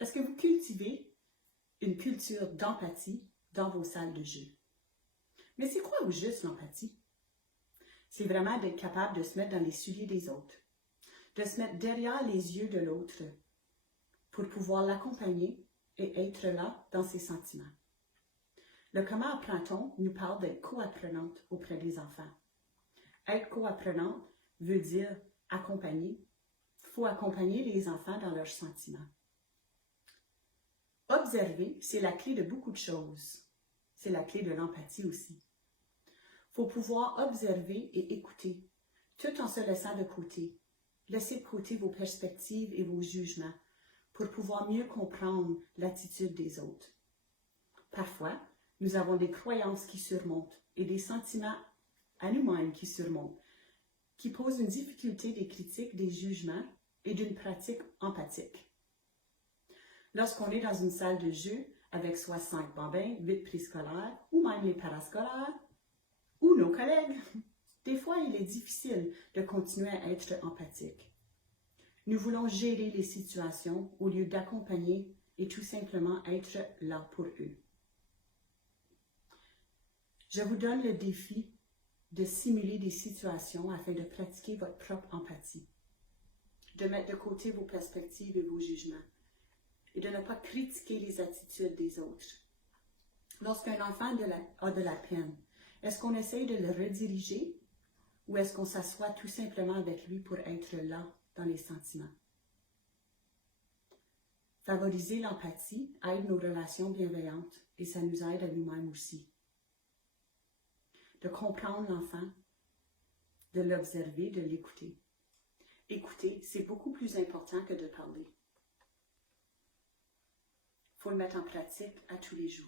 Est-ce que vous cultivez une culture d'empathie dans vos salles de jeu? Mais c'est quoi au juste l'empathie? C'est vraiment d'être capable de se mettre dans les souliers des autres, de se mettre derrière les yeux de l'autre pour pouvoir l'accompagner et être là dans ses sentiments. Le comment apprend-on nous parle d'être co-apprenante auprès des enfants. Être co-apprenante veut dire accompagner. Il faut accompagner les enfants dans leurs sentiments. Observer, c'est la clé de beaucoup de choses. C'est la clé de l'empathie aussi. Il faut pouvoir observer et écouter, tout en se laissant de côté. Laissez de côté vos perspectives et vos jugements pour pouvoir mieux comprendre l'attitude des autres. Parfois, nous avons des croyances qui surmontent et des sentiments à nous-mêmes qui surmontent, qui posent une difficulté des critiques, des jugements et d'une pratique empathique. Lorsqu'on est dans une salle de jeu avec soit 5 bambins, 8 préscolaires ou même les parascolaires ou nos collègues, des fois il est difficile de continuer à être empathique. Nous voulons gérer les situations au lieu d'accompagner et tout simplement être là pour eux. Je vous donne le défi de simuler des situations afin de pratiquer votre propre empathie, de mettre de côté vos perspectives et vos jugements et de ne pas critiquer les attitudes des autres. Lorsqu'un enfant a de la peine, est-ce qu'on essaye de le rediriger ou est-ce qu'on s'assoit tout simplement avec lui pour être là dans les sentiments? Favoriser l'empathie aide nos relations bienveillantes et ça nous aide à nous-mêmes aussi. De comprendre l'enfant, de l'observer, de l'écouter. Écouter, c'est beaucoup plus important que de parler. Il faut le mettre en pratique à tous les jours.